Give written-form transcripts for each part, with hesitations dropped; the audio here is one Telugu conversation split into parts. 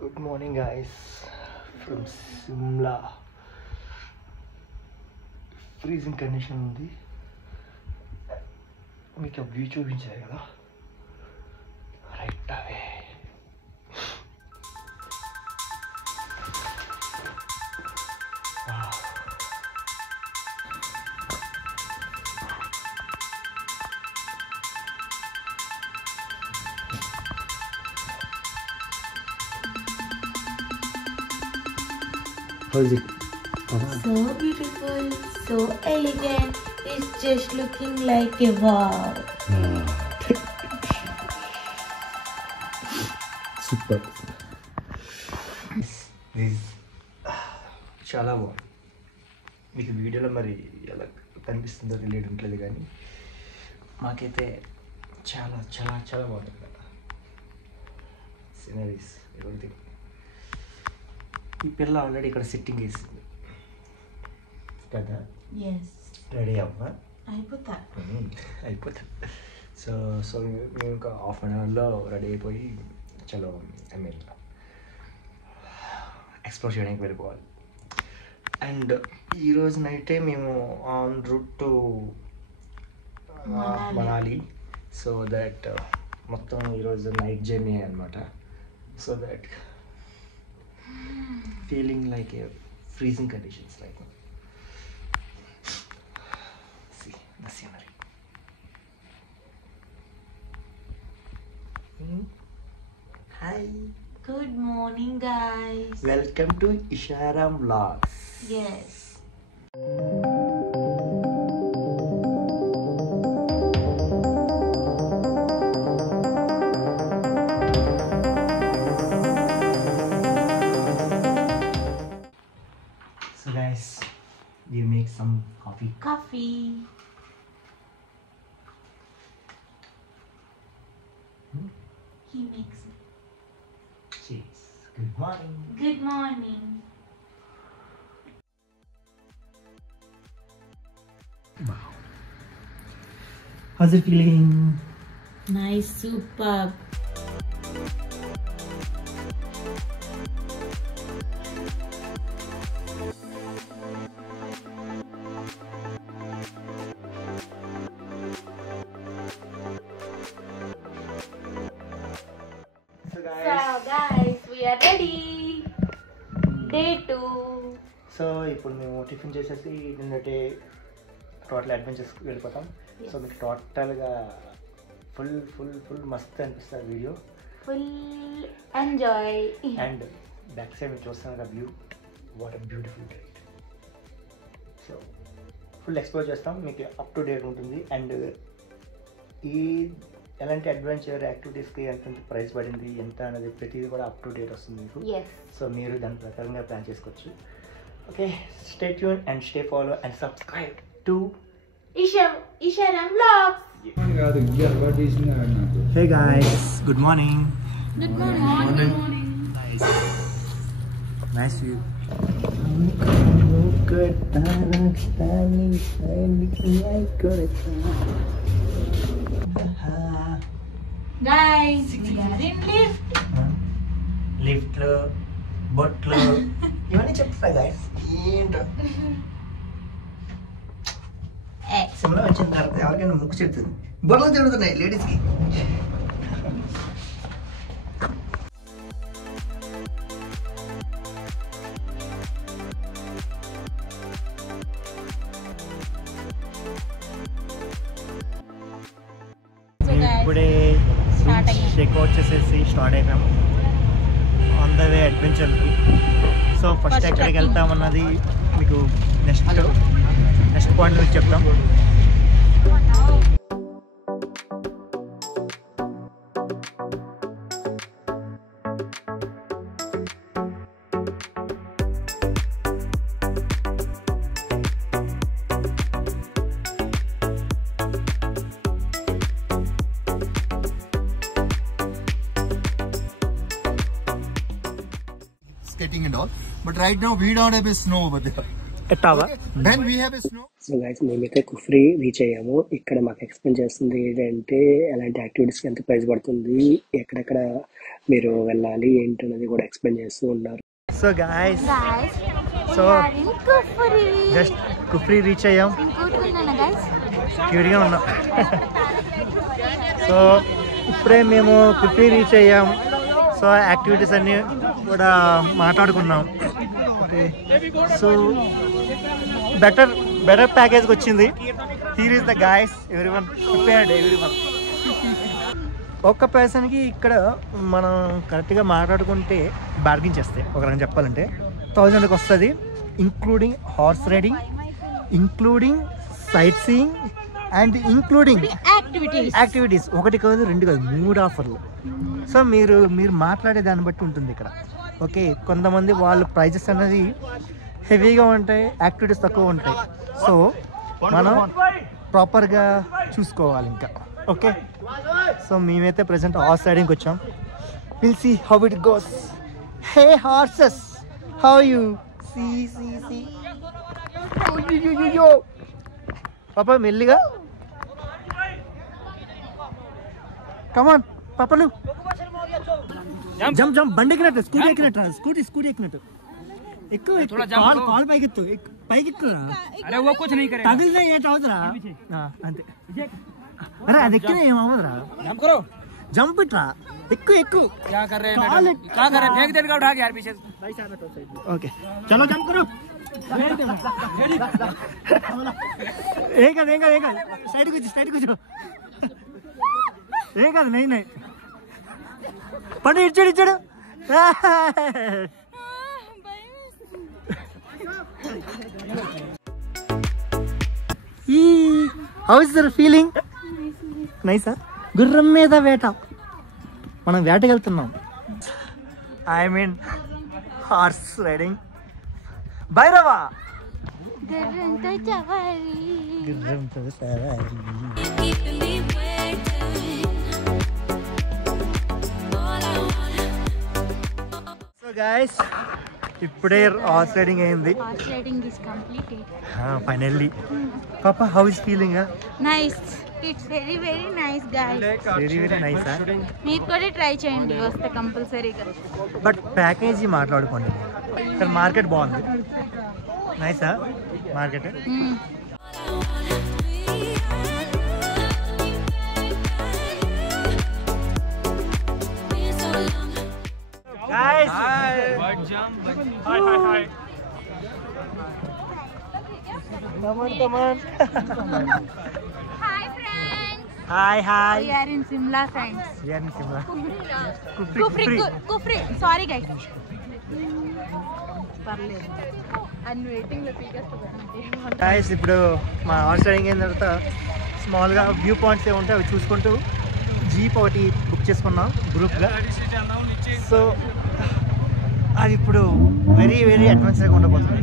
Good morning guys from Simla. Freezing condition ఉంది. మీకు వ్యూ చూపించారు కదా right away. How's it? So beautiful, so elegant. It's just looking like a wow. Super. This చాలా బాగుంది. మీకు వీడియోలో మరి ఎలా కనిపిస్తుందో రిలేట్ ఉంటుంది కానీ మాకైతే చాలా చాలా చాలా బాగుంటుంది కదా సీనరీస్ ఎవ్రీథింగ్. ఈ పిల్ల ఆల్రెడీ ఇక్కడ సిట్టింగ్ వేసింది కదా. Yes. రెడీ అవ్వా అయిపోతా. సో మేము ఇంకా హాఫ్ అన్ అవర్లో రెడీ అయిపోయి చలో ఐ మీన్ ఎక్స్ప్లోర్ చేయడానికి వెళ్ళిపోవాలి. అండ్ ఈరోజు నైటే మేము on route to Manali. So that మొత్తం ఈరోజు నైట్ జర్నీ అనమాట. So that feeling like a freezing conditions right now. See the scenery. Hi. Good morning, guys. Welcome to Isharam Vlogs. Yes. So guys, we make some coffee. Coffee. He makes it. Cheers. Good morning. Good morning. Wow. How's it feeling? Nice, superb. So guys, we are ready. Day 2. So ఇప్పుడు మేము టిఫిన్ చేసేసి నిన్నటి టోటల్ అడ్వెంచర్స్కి వెళ్ళిపోతాం. సో మీకు టోటల్గా ఫుల్ ఫుల్ ఫుల్ మస్త్ అనిపిస్తుంది video. Full enjoy. And back side మీరు చూస్తాను కదా view, what a beautiful right. So full explore చేస్తాం, మీకు అప్ టు డేట్ ఉంటుంది. అండ్ ఈ ఎలాంటి అడ్వెంచర్ యాక్టివిటీస్కి ఎంత ప్రైస్ పడింది ఎంత అనేది ప్రతిదీ కూడా అప్ టు డేట్ వస్తుంది మీకు. Yes. సో మీరు దాని ప్రకారంగా ప్లాన్ చేసుకోవచ్చు. Okay, stay tune and stay follow and subscribe to Isharam Vlogs. Hey guys, good morning. Good morning. Nice view. Guys, we are in lift. లిఫ్ట్లు బొట్లు ఇవన్నీ చెప్తా గైస్. ఏంటో సిమ్లా వచ్చిన తర్వాత ఎవరికైనా ముక్కు చెప్తుంది, బొట్లు తిడుతున్నాయి లేడీస్కి. ఇప్పుడే చెక్అవుట్ చేసేసి స్టార్ట్ అయినాము ఆన్ ద వే అడ్వెంచర్కి. సో ఫస్ట్ ఎక్కడికి వెళ్తామన్నది మీకు నెక్స్ట్ పాయింట్ నుంచి చెప్తాం. Skating and all, but right now we don't have a snow over there. ఎట్టావా సో గైస్ మేమైతే కుఫ్రీ రీచ్ అయ్యాము. ఇక్కడ మాకు ఎక్స్ప్లెయిన్ చేస్తుంది ఏంటంటే ఎలాంటి యాక్టివిటీస్కి ఎంత ప్రైస్ పడుతుంది, ఎక్కడెక్కడ మీరు వెళ్ళాలి ఏంటనేది కూడా ఎక్స్ప్లెయిన్ చేస్తూ ఉన్నారు. So guys so just Kufri reach అయ్యాం. క్యూట్గా ఉన్నాం. సో ఇప్పుడే మేము కుఫ్రీ రీచ్ అయ్యాం. సో యాక్టివిటీస్ అన్నీ కూడా మాట్లాడుకున్నాం. ఓకే సో బెటర్ ప్యాకేజ్కి వచ్చింది. Here is the guys, everyone prepared, everyone. ఒక్క పర్సన్కి ఇక్కడ మనం కరెక్ట్గా మాట్లాడుకుంటే బార్గింగ్ చేస్తే ఒక రకంగా చెప్పాలంటే 1000కి వస్తుంది, including horse riding, including sight seeing and including activities. 1 కాదు 2 కాదు 3 ఆఫర్లు. సో మీరు మాట్లాడే దాన్ని బట్టి ఉంటుంది ఇక్కడ. ఓకే కొంతమంది వాళ్ళు ప్రైజెస్ అనేది హెవీగా ఉంటాయి, యాక్టివిటీస్ తక్కువ ఉంటాయి. సో మనం ప్రాపర్గా చూసుకోవాలి ఇంకా. ఓకే సో మేమైతే ప్రజెంట్ హార్స్ రైడింగ్కి వచ్చాం. Will see how it goes. Hey horses, how you see పాప మెల్లిగా కమాన్ పాపలు. జంప్ బండి ఎక్కినట్టు, స్కూటీ ఎక్కినట్టు ఎక్కువ కాలు పైకెత్తు, పైకెక్కురా. తగిలితే ఏంటి అవుతురా అంతే. అరే అది ఎక్కినా ఏమవుతురా, జంప్ ఇట్రా, ఎక్కువ. ఓకే చలో జంప్ కరో. ఏం కాదు సైడ్ కూర్చో. ఏం కాదు నై పడు ఇచ్చాడు. How is your feeling? నైసా? గుర్రం మీద వేట, మనం వేటకి వెళ్తున్నాం. I mean horse riding. Bhairava గుర్రంతో సవారీ. సో గైస్ ఇప్పుడే హార్స్ రైడింగ్ అయింది. ఫైనల్లీ పాపా how is feeling? Nice, it's very nice guys. Very nice. మీరు కూడా ట్రై చేయండి వస్తే కంపల్సరీగా. బట్ ప్యాకేజీ మాట్లాడుకోండి. ఇక్కడ మార్కెట్ బాగుంది. నైసా market? Guys, hi. Hi. Come on. Hi friends. Hi. We are in Simla friends. Kufri. Sorry guys. Guys, ఇప్పుడు మా హార్స్ రైడింగ్ అయిన తర్వాత స్మాల్గా వ్యూ పాయింట్స్ ఏముంటాయి అవి చూసుకుంటూ జీప్ ఒకటి బుక్ చేసుకున్నాం గ్రూప్గా. సో అది ఇప్పుడు వెరీ అడ్వెంచర్గా ఉండబోతుంది.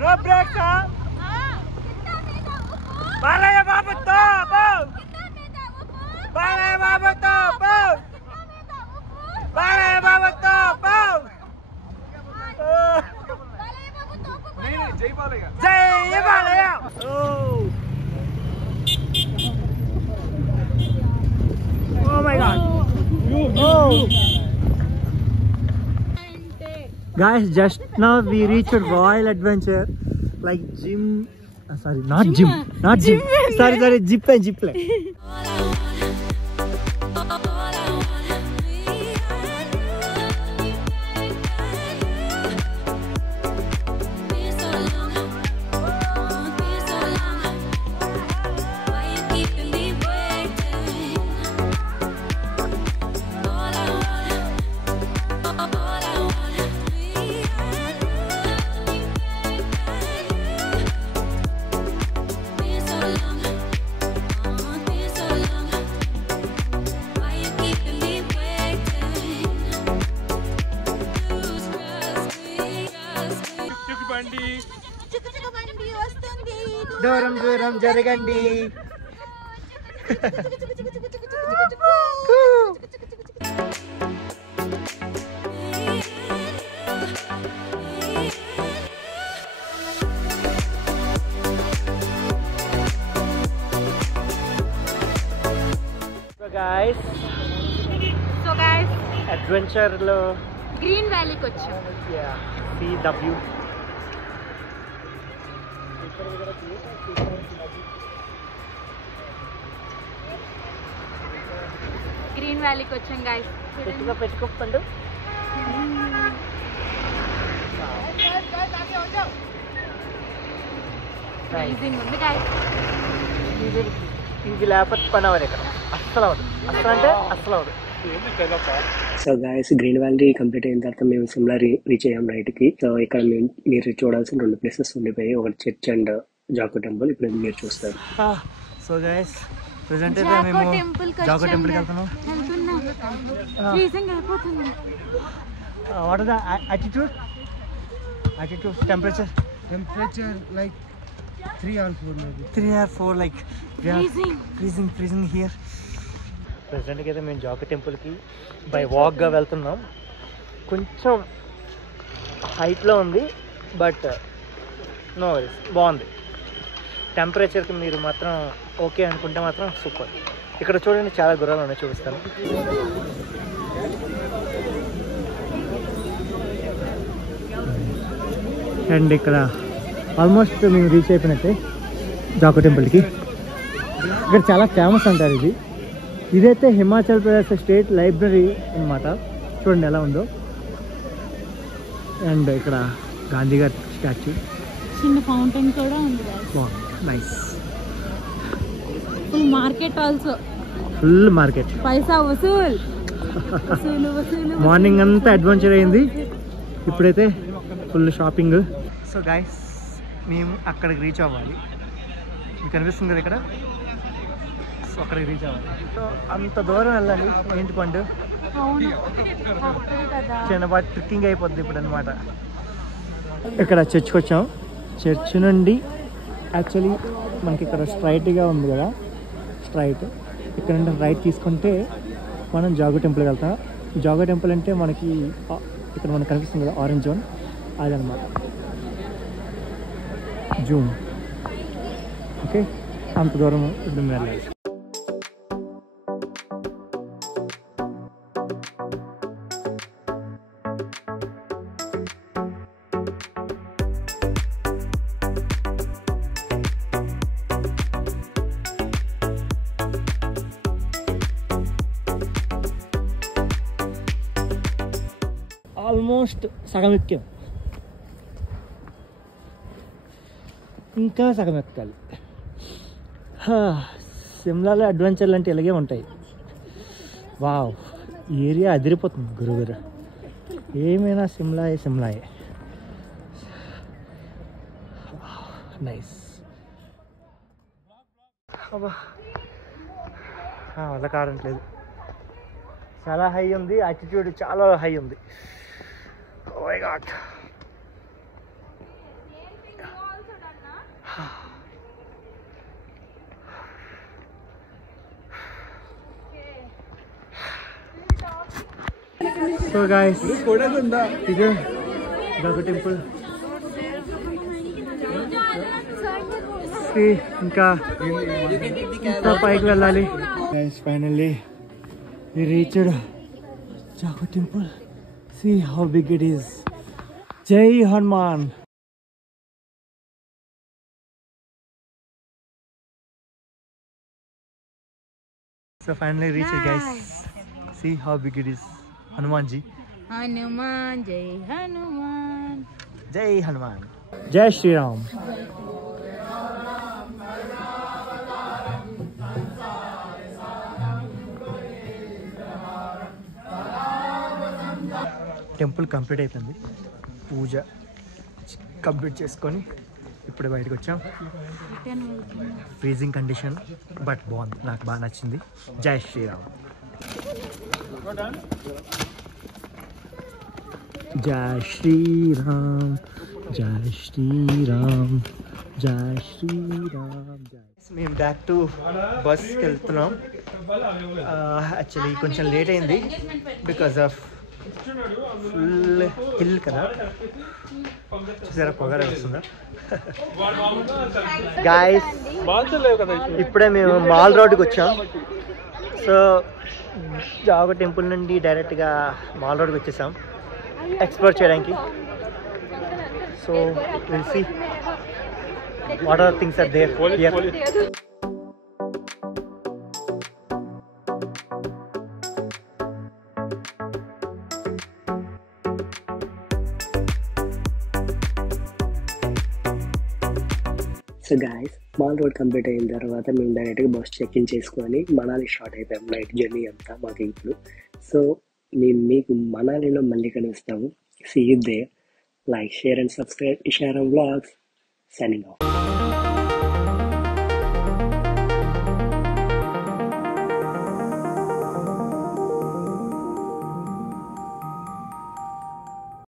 No breaks, huh? Balaya Babu top! Balaya Babu top! Balaya Babu top! Jai Balaya! Jai Balaya! Oh my God! Oh! Guys, just now we reached a royal adventure like gym. Sorry, not gym. Sorry, zip line. దూరం దూరం జరగండి. సో గైస్ అడ్వెంచర్ లో గ్రీన్ వ్యాలీకి వచ్చాం. CW గ్రీన్ వ్యాలీకి వచ్చాం గైస్. పెట్టుకోపండు. అమేజింగ్ ఉంది గైస్. ఇది లేకపోతే పని అవ్వదు ఇక్కడ. అస్సలు అవ్వదు. అస్సలు అవ్వదు. So guys green valley complete అయిన తర్వాత మేము సిమ్లా రీచ్ అయ్యాం నైట్ కి. సో ఇక్కడ మీరు చూడాల్సిన 2 ప్లేసెస్ ఉండిపోయి, ఒకటి చర్చ్ అండ్ జాకో టెంపుల్. ఇప్పుడు మీరు చూస్తారు. సో గైస్ ప్రెజెంట్ అయితే మేము జాకో టెంపుల్ కి వెళ్తున్నాం. ఫ్రీజింగ్ అయిపోతుంది. What is the attitude temperature like 3 or 4 maybe. 3 or 4 like freezing here. ప్రెజెంట్కి అయితే మేము జాకో టెంపుల్కి బై వాక్గా వెళ్తున్నాం. కొంచెం హైట్లో ఉంది బట్ నో వరీస్, బాగుంది. టెంపరేచర్కి మీరు మాత్రం ఓకే అనుకుంటే మాత్రం సూపర్. ఇక్కడ చూడండి చాలా గుర్రాలు ఉన్నాయి, చూపిస్తాను. అండ్ ఇక్కడ ఆల్మోస్ట్ మేము రీచ్ అయిపోయినట్టే జాకో టెంపుల్కి. ఇక్కడ చాలా ఫేమస్ అంటారు ఇది. ఇదైతే హిమాచల్ ప్రదేశ్ స్టేట్ లైబ్రరీ అన్నమాట. చూడండి ఎలా ఉందో. అండ్ ఇక్కడ గాంధీ గారి స్టాచ్యూ, చిన్న ఫౌంటైన్ కూడా ఉంది. Nice. Full market also. Full market. పైసా వసూల్. మార్నింగ్ అంతా అడ్వెంచర్ అయింది, ఇప్పుడైతే ఫుల్ షాపింగ్. సో గైస్ మేము అక్కడికి రీచ్ అవ్వాలి. మీకు కనిపిస్తుంది కదా ఇక్కడ. సో అక్కడికి రీచ్ అవ్వాలి. సో అంత దూరం వెళ్ళాలి. ఏంటి పండు చిన్నపాటి ట్రెక్కింగ్ అయిపోద్ది ఇప్పుడు అనమాట. ఇక్కడ చర్చ్కి వచ్చాం. చర్చ్ నుండి యాక్చువల్లీ మనకి ఇక్కడ స్ట్రైట్గా ఉంది కదా, స్ట్రైట్ ఇక్కడ నుండి రైట్ తీసుకుంటే మనం జాగో టెంపుల్కి వెళ్తాం. జాగో టెంపుల్ అంటే మనకి ఇక్కడ మనకు కనిపిస్తుంది కదా ఆరెంజ్ జోన్, అదనమాట జూమ్. ఓకే, అంత దూరం ఇప్పుడు మేము వెళ్ళాలి. ఆల్మోస్ట్ సగం ఎక్కాం, ఇంకా సగం ఎక్కాలి. సిమ్లాలో అడ్వెంచర్లు అంటే ఇలాగే ఉంటాయి. వావ్, ఈ ఏరియా అదిరిపోతుంది గురుగారు. ఏమైనా సిమ్లాయే. నైస్. అబ్బా వల్ల కావట్లేదు, చాలా హై ఉంది. యాటిట్యూడ్ చాలా హై ఉంది. Oh my God. So guys, ఇది జాగో టెంపుల్. ఇంకా పైకి వెళ్ళాలి. Guys, finally we reached Jago temple. See how big it is. Jai Hanuman. So finally reached it, guys. See how big it is. Hanuman ji. Hanuman, Jai Hanuman. Jai Hanuman. Jai Shri Ram. Temple complete అయిపోయింది. పూజ కంప్లీట్ చేసుకొని ఇప్పుడు బయటకు వచ్చాం. ఫ్రీజింగ్ కండిషన్ బట్ బాగుంది, నాకు బాగా నచ్చింది. జై శ్రీరామ్. జై శ్రీరామ్ జై శ్రీరామ్ జై శ్రీరామ్. మేము బ్యాక్ టు బస్కి వెళ్తున్నాం. యాక్చువల్లీ కొంచెం లేట్ అయింది బికాస్ ఆఫ్ ఫుల్ హిల్ కదా. చూసారా పొగర వస్తుందా గాయస్. ఇప్పుడే మేము మాల్ రోడ్కి వచ్చాం. సో జాగ టెంపుల్ నుండి డైరెక్ట్గా మాల్ రోడ్కి వచ్చేసాం ఎక్స్ప్లోర్ చేయడానికి. So will see what are things are there here. So guys mall road complete అయిన తర్వాత మేము డైరెక్ట్గా బస్ చెక్ ఇన్ చేసుకొని మనాలి స్టార్ట్ అయిపోయాం. నైట్ జర్నీ అంతా మాకు ఇప్పుడు. సో మేము మీకు మనాలిలో మళ్ళీ కనిపిస్తాము. See you there. Like, share and subscribe Isharam vlogs. Signing of.